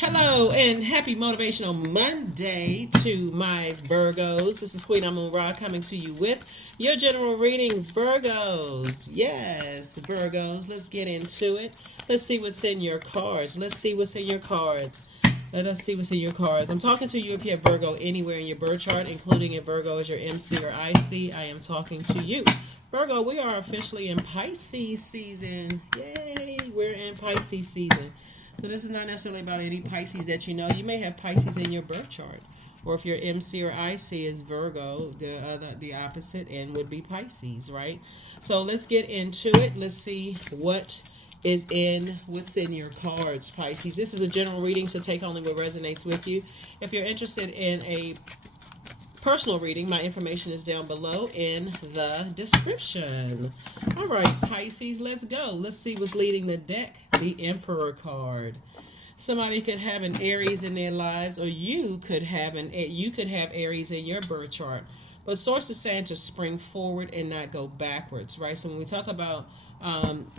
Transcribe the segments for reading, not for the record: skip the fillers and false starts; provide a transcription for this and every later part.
Hello and happy Motivational Monday to my Virgos. This is Queen Amun Ra coming to you with your general reading, Virgos. Yes, Virgos, let's get into it. Let's see what's in your cards. Let's see what's in your cards. Let us see what's in your cards. I'm talking to you if you have Virgo anywhere in your birth chart, including if Virgo is your MC or IC. I am talking to you. Virgo, we are officially in Pisces season. Yay, we're in Pisces season. So this is not necessarily about any Pisces that you know. You may have Pisces in your birth chart, or if your MC or IC is Virgo, the opposite end would be Pisces, right? So let's get into it. Let's see what's in your cards, Pisces. This is a general reading, so take only what resonates with you. If you're interested in a personal reading, my information is down below in the description. All right, Pisces, let's go. Let's see what's leading the deck. The Emperor card. Somebody could have an Aries in their lives, or you could have Aries in your birth chart. But source is saying to spring forward and not go backwards, right? So when we talk about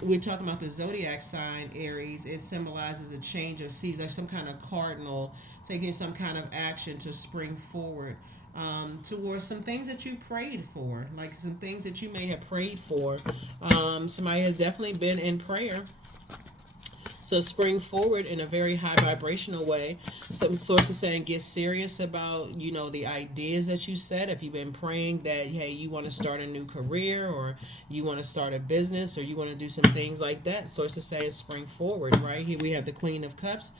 we're talking about the Zodiac sign Aries, it symbolizes a change of season, like some kind of cardinal taking some kind of action to spring forward towards some things that you prayed for, like some things that you may have prayed for. Somebody has definitely been in prayer. So spring forward in a very high vibrational way. Some sources saying get serious about, the ideas that you set. If you've been praying that, hey, you want to start a new career, or you want to start a business, or you want to do some things like that, sources saying spring forward, right? Here we have the Queen of Cups.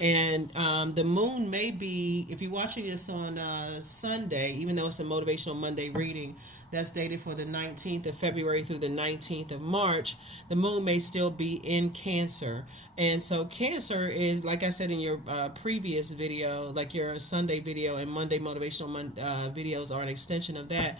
And the moon may be, if you're watching this on Sunday, even though it's a Motivational Monday reading, that's dated for the 19th of February through the 19th of March, the moon may still be in Cancer. And so Cancer is, like I said in your previous video, like your Sunday video and Monday Motivational videos are an extension of that.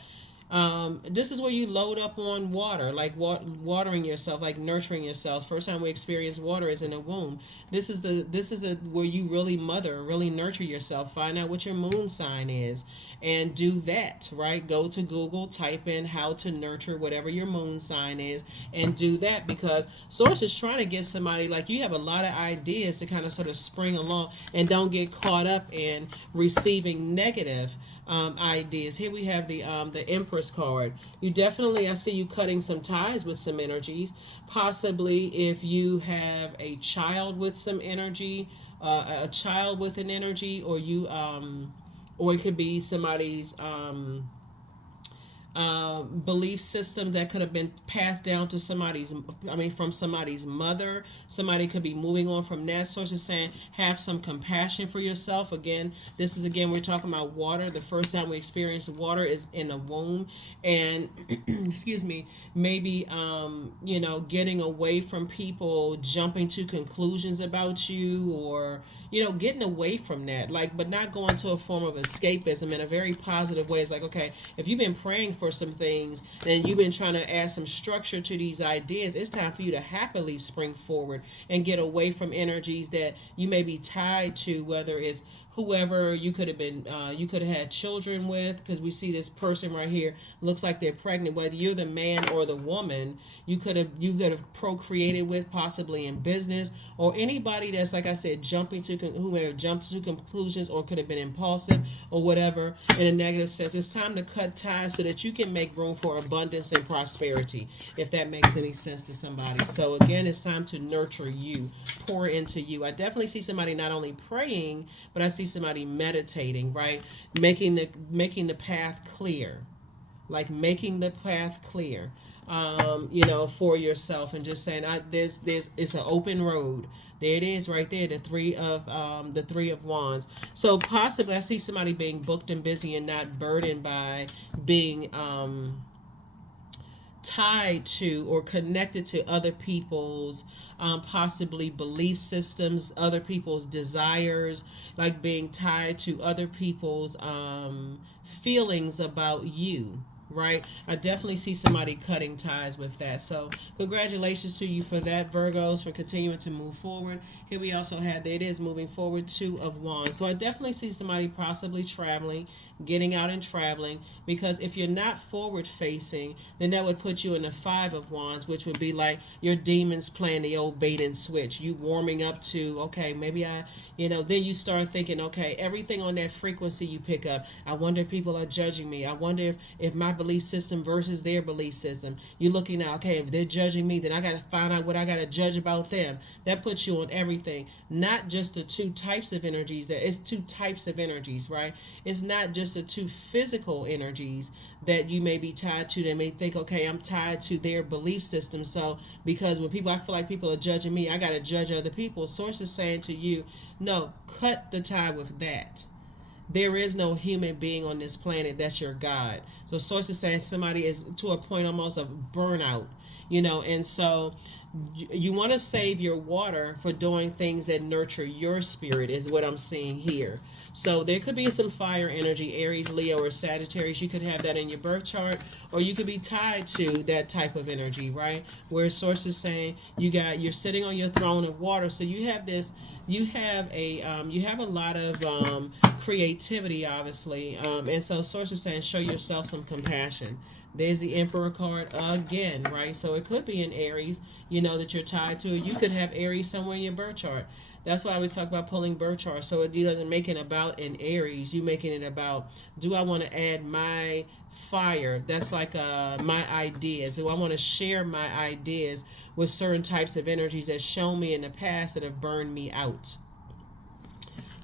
This is where you load up on water, like watering yourself, like nurturing yourself. First time we experience water is in the womb. This is where you really mother, really nurture yourself. Find out what your moon sign is, and do that. Right? Go to Google, type in how to nurture whatever your moon sign is, and do that, because Source is trying to get somebody, like, you have a lot of ideas to kind of sort of spring along, and don't get caught up in receiving negative ideas. Here we have the Empress card. You definitely, I see you cutting some ties with some energies. Possibly if you have a child with some energy, a child with an energy, or or it could be somebody's belief system that could have been passed down to from somebody's mother. Somebody could be moving on from that. Source is saying have some compassion for yourself. Again, we're talking about water. The first time we experience water is in the womb. And excuse me, maybe getting away from people, jumping to conclusions about you, or getting away from that, but not going to a form of escapism in a very positive way. It's like, okay, if you've been praying for some things and you've been trying to add some structure to these ideas, it's time for you to happily spring forward and get away from energies that you may be tied to, whether it's whoever you could have had children with, because we see this person right here looks like they're pregnant. Whether you're the man or the woman, you could have procreated with, possibly in business, or anybody that's, like I said, who may have jumped to conclusions, or could have been impulsive or whatever in a negative sense. It's time to cut ties so that you can make room for abundance and prosperity, if that makes any sense to somebody. So again, it's time to nurture you, pour into you. I definitely see somebody not only praying, but I see somebody meditating, right? Making the path clear, like making the path clear, for yourself, and just saying, it's an open road. There it is, right there, the three of wands. So possibly I see somebody being booked and busy and not burdened by being tied to or connected to other people's possibly belief systems, other people's desires, like being tied to other people's feelings about you, right? I definitely see somebody cutting ties with that. So congratulations to you for that, Virgos, for continuing to move forward. Here we also had that it is moving forward, Two of Wands. So I definitely see somebody possibly traveling, getting out and traveling, because if you're not forward facing, then that would put you in the Five of Wands, which would be like your demons playing the old bait and switch. You warming up to, okay, maybe then you start thinking, okay, everything on that frequency you pick up. I wonder if people are judging me. I wonder if my belief system versus their belief system. You're looking at, okay, if they're judging me, then I got to find out what I got to judge about them. That puts you on everything, not just the two types of energies. It's two types of energies, right? It's not just the two physical energies that you may be tied to. They may think, okay, I'm tied to their belief system. So because I feel like people are judging me, I got to judge other people. Source is saying to you, no, cut the tie with that. There is no human being on this planet that's your God. So source is saying somebody is to a point almost of burnout, and so you want to save your water for doing things that nurture your spirit is what I'm seeing here. So there could be some fire energy, Aries, Leo, or Sagittarius. You could have that in your birth chart, or you could be tied to that type of energy, right? Where source is saying you're sitting on your throne of water, so you have this. You have a lot of creativity, obviously, and so source is saying show yourself some compassion. There's the Emperor card again, right? So it could be in Aries, that you're tied to. You could have Aries somewhere in your birth chart. That's why I always talk about pulling birth charts. So it doesn't make it about in Aries. You making it about, do I want to add my fire? That's like my ideas. Do I want to share my ideas with certain types of energies that shown me in the past that have burned me out?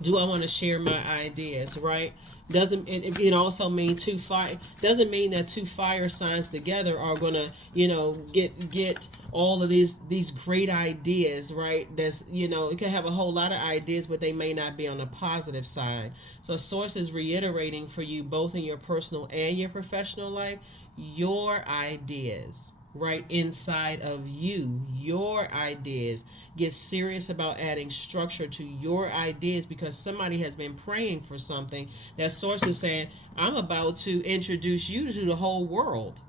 Do I want to share my ideas, right? Doesn't it also mean two fire? Doesn't mean that two fire signs together are gonna get all of these great ideas, right? That's it could have a whole lot of ideas, but they may not be on the positive side. So source is reiterating for you both in your personal and your professional life, your ideas. Right inside of you, your ideas. Get serious about adding structure to your ideas, because somebody has been praying for something. That source is saying, I'm about to introduce you to the whole world.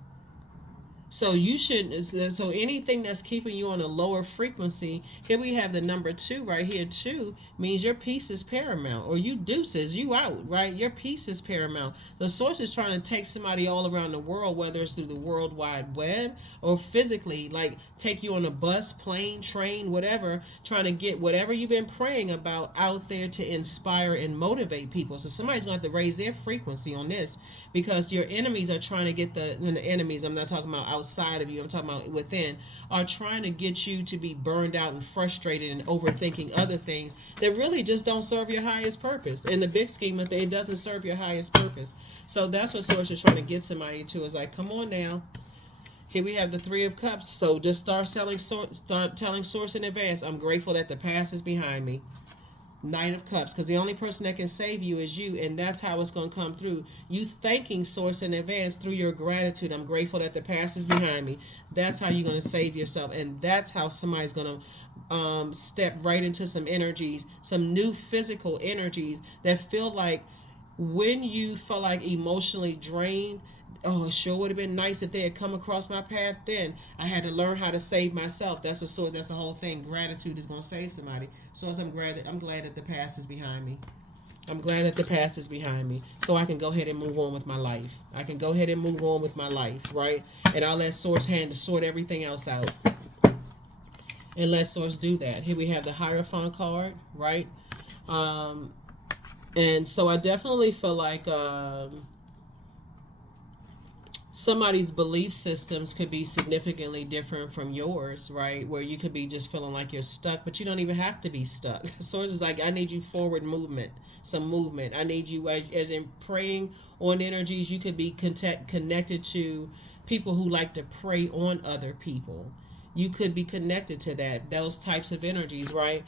So you shouldn't. So anything that's keeping you on a lower frequency. Here we have the number 2 right here. 2 means your peace is paramount, or you deuces, you out, right? Your peace is paramount. The source is trying to take somebody all around the world, whether it's through the World Wide Web or physically, like take you on a bus, plane, train, whatever, trying to get whatever you've been praying about out there to inspire and motivate people. So somebody's going to have to raise their frequency on this, because your enemies are trying to get the enemies. I'm not talking about outside of you, I'm talking about within, are trying to get you to be burned out and frustrated and overthinking other things that really just don't serve your highest purpose. In the big scheme of things, it doesn't serve your highest purpose. So that's what source is trying to get somebody to, is like, come on now. Here we have the 3 of Cups. So just start telling source in advance, I'm grateful that the past is behind me. Knight of Cups, because the only person that can save you is you, and that's how it's going to come through. You thanking source in advance through your gratitude. I'm grateful that the past is behind me. That's how you're going to save yourself, and that's how somebody's going to step right into some energies, some new physical energies that feel like, when you feel like emotionally drained, oh, it sure would have been nice if they had come across my path then. I had to learn how to save myself. That's the whole thing. Gratitude is going to save somebody. So I'm glad that the past is behind me. I'm glad that the past is behind me, so I can go ahead and move on with my life. Right? And I'll let source sort everything else out. And let source do that. Here we have the Hierophant card, right? And so I definitely feel like somebody's belief systems could be significantly different from yours, right? Where you could be just feeling like you're stuck, but you don't even have to be stuck. Source is like, I need you forward movement, some movement. I need you, as in praying on energies, you could be connected to people who like to prey on other people. You could be connected to those types of energies, right?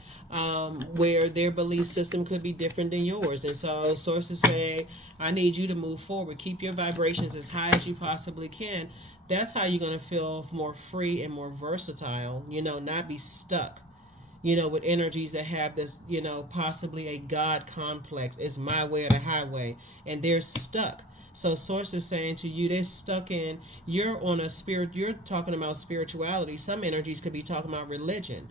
Where their belief system could be different than yours. And so sources say, I need you to move forward. Keep your vibrations as high as you possibly can. That's how you're going to feel more free and more versatile, not be stuck, with energies that have this, possibly a God complex. It's my way or the highway. And they're stuck. So source is saying to you, they're stuck in, you're on a spirit, you're talking about spirituality. Some energies could be talking about religion,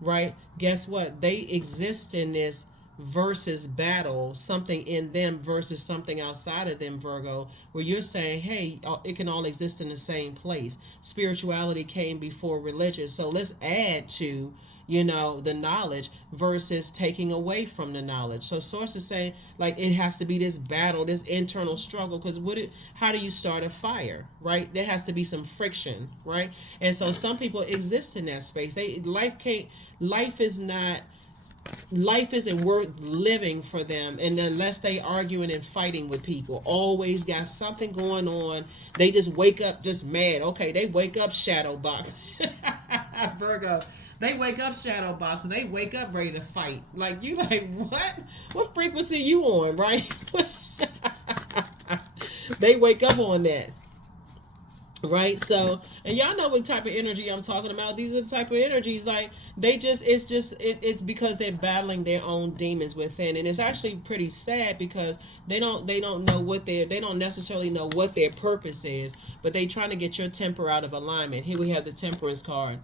right? Guess what? They exist in this versus battle, something in them versus something outside of them, Virgo, where you're saying, hey, it can all exist in the same place. Spirituality came before religion. So let's add to, the knowledge versus taking away from the knowledge. So sources say like it has to be this battle, this internal struggle, because how do you start a fire, right? There has to be some friction, right? And so some people exist in that space. Life isn't worth living for them, and unless they arguing and fighting with people, always got something going on. They just wake up just mad. Okay, they wake up shadow box. Virgo, they wake up shadow box and they wake up ready to fight. Like you, like what frequency you on, right? They wake up on that. Right, so, and y'all know what type of energy I'm talking about. These are the type of energies, like it's because they're battling their own demons within, and it's actually pretty sad because they don't know they don't necessarily know what their purpose is, but they trying to get your temper out of alignment. Here we have the Temperance card.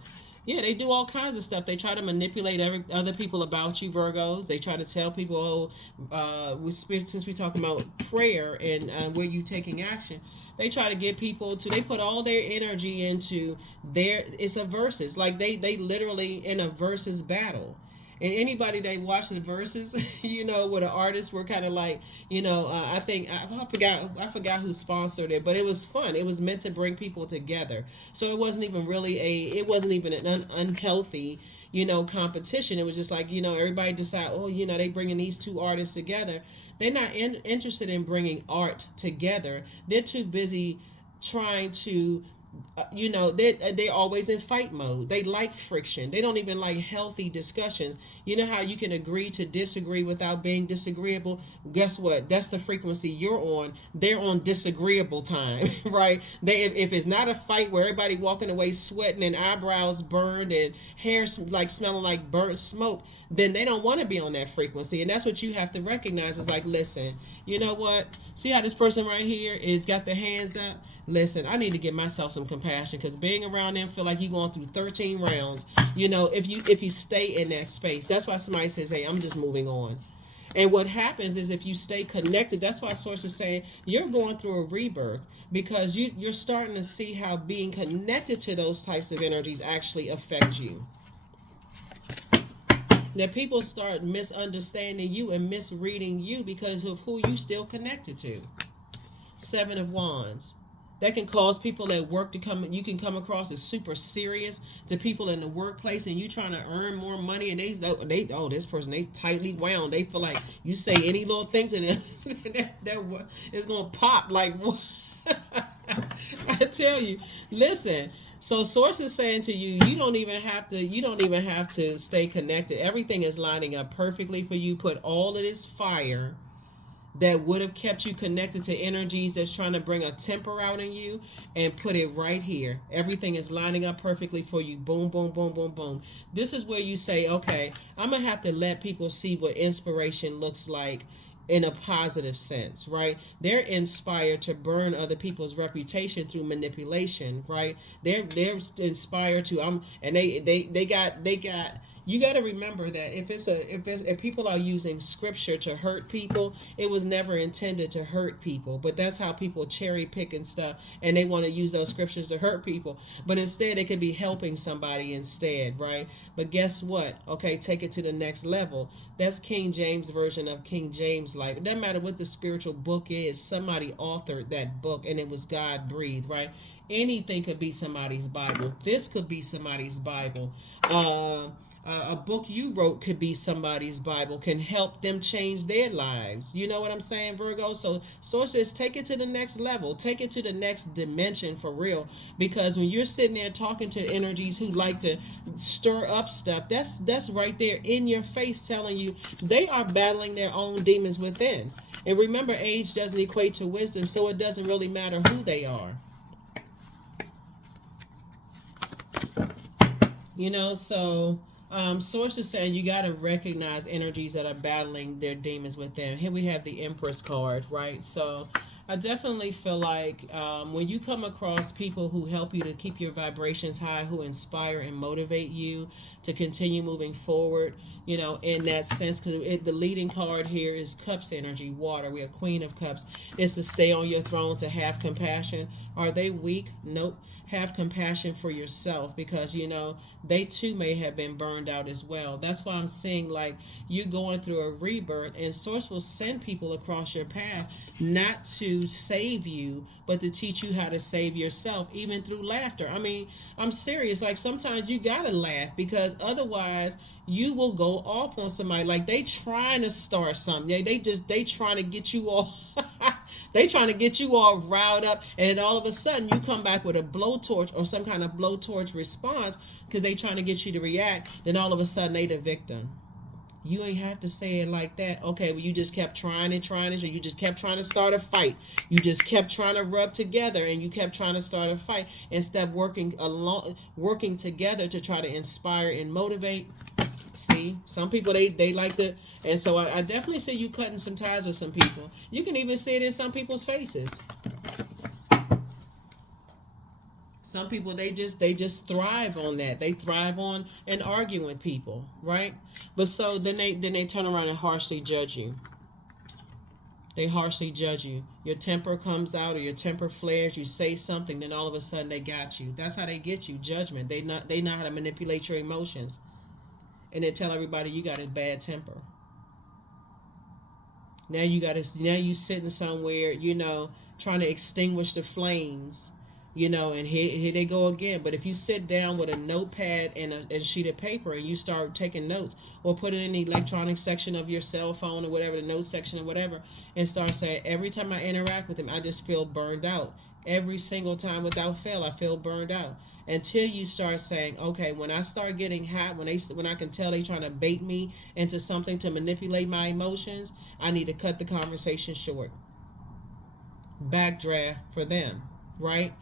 Yeah, they do all kinds of stuff. They try to manipulate other people about you, Virgos. They try to tell people, since we talking about prayer and where you taking action, they try to get people to, they put all their energy into it's a versus. Like they literally in a versus battle. And anybody that watched the verses, where the artists were kind of like, I think I forgot who sponsored it, but it was fun. It was meant to bring people together. So it wasn't even an unhealthy, competition. It was just like, everybody decide, they bringing these two artists together. They're not interested in bringing art together. They're too busy trying to they're always in fight mode. They like friction. They don't even like healthy discussions. You know how you can agree to disagree without being disagreeable? Guess what? That's the frequency you're on. They're on disagreeable time, right? If it's not a fight where everybody walking away sweating and eyebrows burned and hair like smelling like burnt smoke, then they don't want to be on that frequency. And that's what you have to recognize is like, listen, you know what? See how this person right here is got their hands up? Listen, I need to give myself some compassion because being around them feel like you're going through 13 rounds. If you stay in that space, that's why somebody says, hey, I'm just moving on. And what happens is if you stay connected, that's why Source is saying you're going through a rebirth because you're starting to see how being connected to those types of energies actually affect you. That people start misunderstanding you and misreading you because of who you still connected to. 7 of Wands. That can cause people at work you can come across as super serious to people in the workplace, and you trying to earn more money, and this person, they tightly wound. They feel like you say any little thing to them, that it's gonna pop. Like I tell you, listen. So Source is saying to you, you don't even have to stay connected. Everything is lining up perfectly for you. Put all of this fire that would have kept you connected to energies that's trying to bring a temper out in you and put it right here. Everything is lining up perfectly for you. Boom, boom, boom, boom, boom. This is where you say, okay, I'm going to have to let people see what inspiration looks like in a positive sense, right? They're inspired to burn other people's reputation through manipulation, right? They're inspired to and they got you got to remember that if people are using scripture to hurt people, it was never intended to hurt people. But that's how people cherry pick and stuff, and they want to use those scriptures to hurt people. But instead, it could be helping somebody instead, right? But guess what? Okay, take it to the next level. That's King James version of King James life. It doesn't matter what the spiritual book is. Somebody authored that book, and it was God breathed, right? Anything could be somebody's Bible. This could be somebody's Bible. A book you wrote could be somebody's Bible, can help them change their lives. You know what I'm saying, Virgo? So Source says take it to the next level. Take it to the next dimension for real. Because when you're sitting there talking to energies who like to stir up stuff, that's right there in your face telling you they are battling their own demons within. And remember, age doesn't equate to wisdom, so it doesn't really matter who they are. So Source is saying you got to recognize energies that are battling their demons within. Here we have the Empress card, right? So I definitely feel like when you come across people who help you to keep your vibrations high, who inspire and motivate you to continue moving forward, in that sense, because the leading card here is Cups energy, water. We have Queen of Cups. It's to stay on your throne, to have compassion. Are they weak? Nope. Have compassion for yourself, because they too may have been burned out as well. That's why I'm seeing like you going through a rebirth, and Source will send people across your path not to save you, but to teach you how to save yourself, even through laughter. I mean, I'm serious. Like sometimes you gotta laugh, because otherwise you will go off on somebody. Like they trying to start something. They trying to get you all they trying to get you all riled up, and then all of a sudden you come back with a blowtorch or some kind of blowtorch response because they trying to get you to react. Then all of a sudden they the victim. You ain't have to say it like that. Okay, well, you just kept trying and trying, and you just kept trying to start a fight. You just kept trying to rub together, and you kept trying to start a fight instead of working together to try to inspire and motivate. See, some people they like to, and so I definitely see you cutting some ties with some people. You can even see it in some people's faces. Some people they just thrive on that. They thrive on and arguing with people, right? But so then they turn around and harshly judge you. They harshly judge you. Your temper comes out, or your temper flares. You say something, then all of a sudden they got you. That's how they get you. Judgment. They know how to manipulate your emotions, and they tell everybody you got a bad temper. Now you sitting somewhere, trying to extinguish the flames, and here they go again. But if you sit down with a notepad and a sheet of paper, and you start taking notes, or put it in the electronic section of your cell phone or whatever, the notes section or whatever, and start saying, every time I interact with him, I just feel burned out. Every single time without fail, I feel burned out. Until you start saying, okay, when I start getting hot, when I can tell they trying to bait me into something to manipulate my emotions, I need to cut the conversation short. Backdraft for them, right?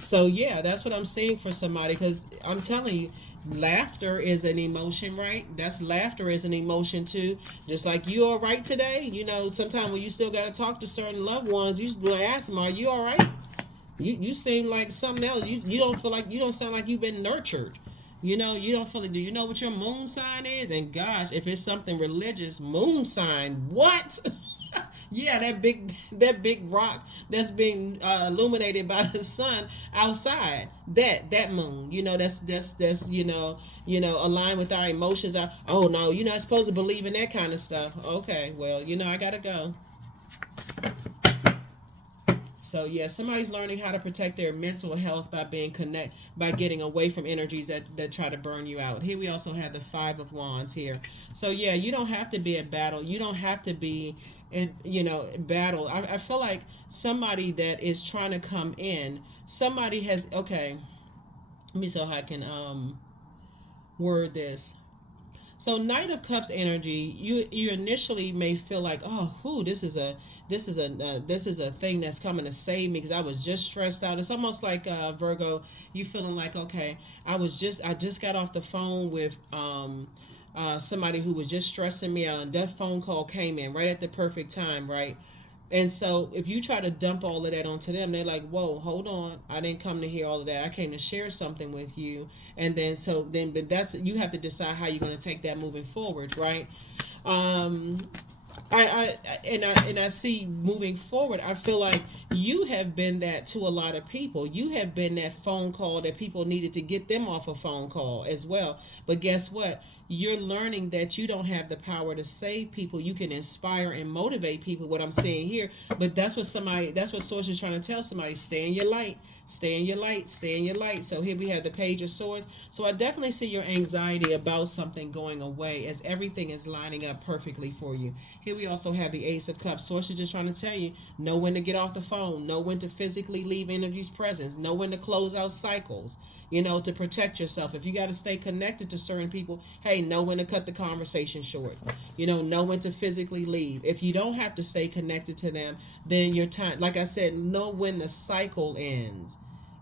So yeah, that's what I'm seeing for somebody, because I'm telling you, laughter is an emotion, right? Laughter is an emotion too. Just like you all right today, sometimes when you still got to talk to certain loved ones, you will ask them, are you all right? You seem like something else. You don't feel like, you don't sound like you've been nurtured. You don't feel like, do you know what your moon sign is? And gosh, if it's something religious, moon sign, what? Yeah, that big rock that's being illuminated by the sun outside. That moon, that's aligned with our emotions. Oh no, you're not supposed to believe in that kind of stuff. Okay, well, I gotta go. So yeah, somebody's learning how to protect their mental health by by getting away from energies that try to burn you out. Here we also have the Five of Wands here. So yeah, you don't have to be at battle. You don't have to be in battle. I feel like somebody that is trying to come in, somebody has, okay, let me see how I can word this. So Knight of Cups energy, you initially may feel like, oh, this is a thing that's coming to save me, because I was just stressed out. It's almost like Virgo, you feeling like, okay, I just got off the phone with somebody who was just stressing me out, and that phone call came in right at the perfect time, right? And so if you try to dump all of that onto them, they're like, whoa, hold on. I didn't come to hear all of that. I came to share something with you. And then, but you have to decide how you're going to take that moving forward, right? I see moving forward, I feel like you have been that to a lot of people. You have been that phone call that people needed to get them off a phone call as well. But guess what? You're learning that you don't have the power to save people. You can inspire and motivate people, what I'm saying here. But that's what Source is trying to tell somebody. Stay in your light. Stay in your light. Stay in your light. So here we have the Page of Swords. So I definitely see your anxiety about something going away as everything is lining up perfectly for you. Here we also have the Ace of Cups. Source is just trying to tell you, know when to get off the phone. Know when to physically leave energy's presence. Know when to close out cycles, to protect yourself. If you got to stay connected to certain people, hey, know when to cut the conversation short. Know when to physically leave. If you don't have to stay connected to them, then your time, like I said, know when the cycle ends.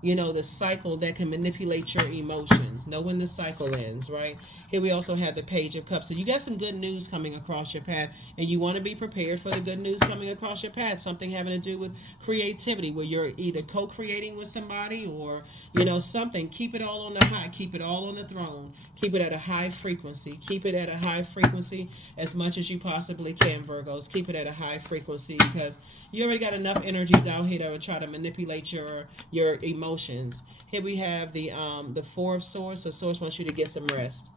the cycle that can manipulate your emotions. Know when the cycle ends, right? Here we also have the Page of Cups. So you got some good news coming across your path, and you want to be prepared for the good news coming across your path. Something having to do with creativity, where you're either co-creating with somebody or, something. Keep it all on the high. Keep it all on the throne. Keep it at a high frequency. Keep it at a high frequency as much as you possibly can, Virgos. Keep it at a high frequency because you already got enough energies out here that will try to manipulate your emotions. Here we have the Four of Swords. So Swords wants you to get some rest.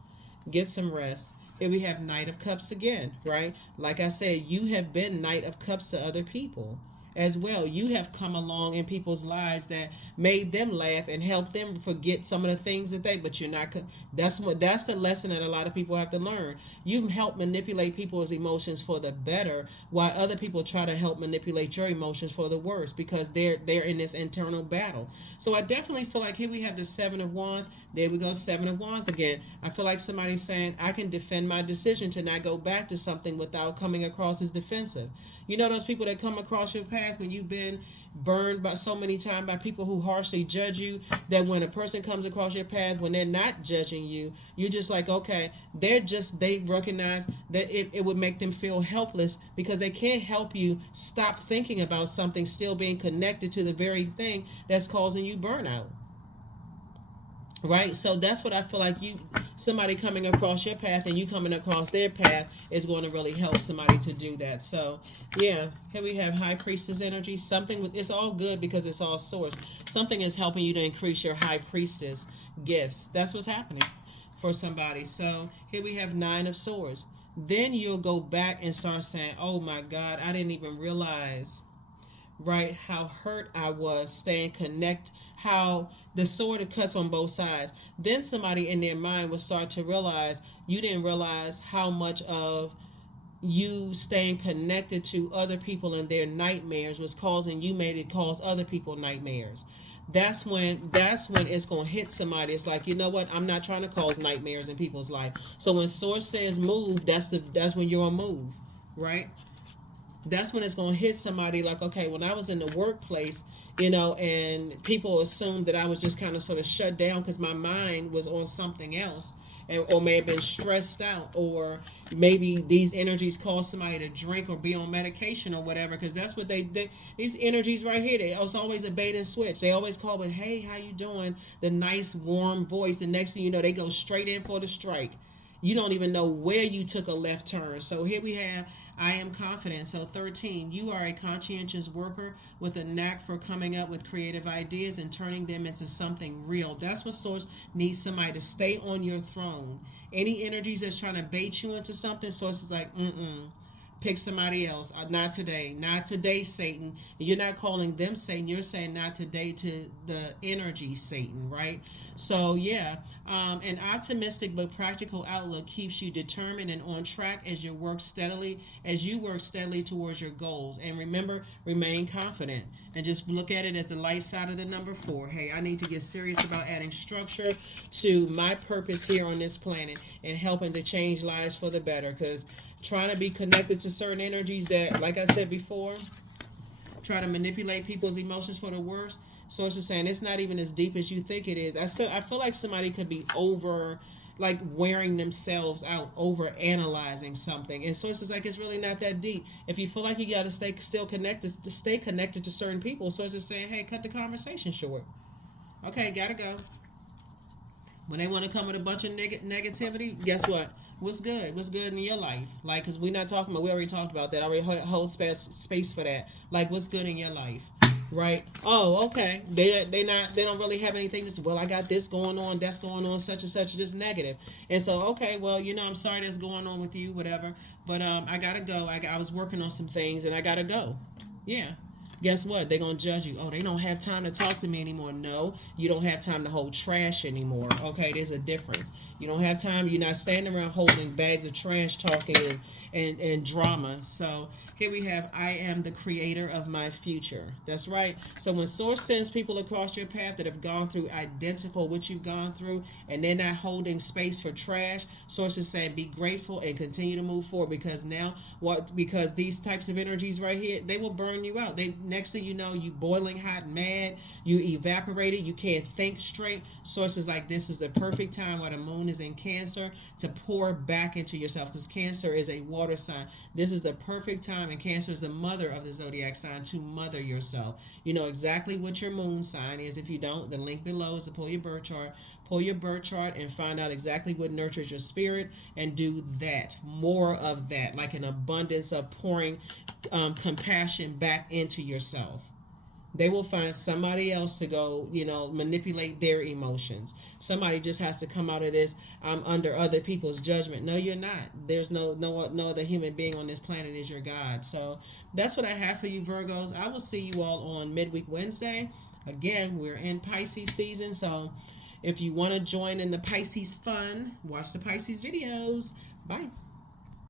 Get some rest. Here we have Knight of Cups again, right? Like I said, you have been Knight of Cups to other people as well. You have come along in people's lives that made them laugh and helped them forget some of the things but you're not. That's the lesson that a lot of people have to learn. You help manipulate people's emotions for the better, while other people try to help manipulate your emotions for the worse because they're in this internal battle. So I definitely feel like here we have the Seven of Wands. There we go, Seven of Wands again. I feel like somebody's saying, I can defend my decision to not go back to something without coming across as defensive. You know those people that come across your path when you've been burned by so many times by people who harshly judge you, that when a person comes across your path, when they're not judging you, you're just like, okay, they recognize that it would make them feel helpless because they can't help you stop thinking about something still being connected to the very thing that's causing you burnout. Right, so that's what I feel like somebody coming across your path and you coming across their path is going to really help somebody to do that. So yeah, here we have High Priestess energy. It's all good because it's all source. Something is helping you to increase your High Priestess gifts. That's what's happening for somebody. So here we have Nine of Swords. Then you'll go back and start saying, oh my God, I didn't even realize, right, how hurt I was staying connected, how the sword cuts on both sides. Then somebody in their mind will start to realize you didn't realize how much of you staying connected to other people and their nightmares was causing you, made it cause other people nightmares. That's when it's going to hit somebody. It's like, you know what, I'm not trying to cause nightmares in people's life. So when source says move, that's when you're on move, right? That's when it's going to hit somebody like, okay, when I was in the workplace, and people assumed that I was just kind of sort of shut down because my mind was on something else, or may have been stressed out, or maybe these energies cause somebody to drink or be on medication or whatever, because that's what these energies right here, it's always a bait and switch. They always call with, hey, how you doing? The nice warm voice, and next thing you know, they go straight in for the strike. You don't even know where you took a left turn. So here we have, I am confident. So 13, you are a conscientious worker with a knack for coming up with creative ideas and turning them into something real. That's what Source needs, somebody to stay on your throne. Any energies that's trying to bait you into something, Source is like, pick somebody else. Not today. Not today, Satan. You're not calling them Satan. You're saying not today to the energy Satan, right? So yeah, an optimistic but practical outlook keeps you determined and on track as you work steadily towards your goals. And remember, remain confident and just look at it as the light side of the number 4. Hey, I need to get serious about adding structure to my purpose here on this planet and helping to change lives for the better, because trying to be connected to certain energies that, like I said before, try to manipulate people's emotions for the worst. Source is saying it's not even as deep as you think it is. I feel like somebody could be wearing themselves out, over analyzing something. And Source is like, it's really not that deep. If you feel like you got to stay connected to certain people, Source is saying, hey, cut the conversation short. Okay, gotta go. When they want to come with a bunch of negativity, guess what? What's good? What's good in your life? Like, because we already talked about that. I already hold space for that. Like, what's good in your life? Right? Oh, okay. They don't really have anything to say, well, I got this going on, that's going on, such and such, just negative. And so, okay, well, I'm sorry that's going on with you, whatever. But I gotta go. I was working on some things and I gotta go. Yeah. Guess what? They're going to judge you. Oh, they don't have time to talk to me anymore. No, you don't have time to hold trash anymore. Okay, there's a difference. You don't have time. You're not standing around holding bags of trash, talking and drama. So here we have, I am the creator of my future. That's right. So when Source sends people across your path that have gone through identical what you've gone through, and they're not holding space for trash, Source is saying be grateful and continue to move forward, because these types of energies right here, they will burn you out. Next thing you know, you boiling hot, mad, you evaporated, you can't think straight. Sources like this is the perfect time while the moon is in Cancer to pour back into yourself, because Cancer is a water sign. This is the perfect time, and Cancer is the mother of the zodiac sign, to mother yourself. You know exactly what your moon sign is. If you don't, the link below is to pull your birth chart. Pull your birth chart and find out exactly what nurtures your spirit, and do that. More of that, like an abundance of pouring compassion back into yourself. They will find somebody else to go, manipulate their emotions. Somebody just has to come out of this, I'm under other people's judgment. No, you're not. There's no other human being on this planet is your God. So that's what I have for you, Virgos. I will see you all on Midweek Wednesday. Again, we're in Pisces season, so if you want to join in the Pisces fun, watch the Pisces videos. Bye.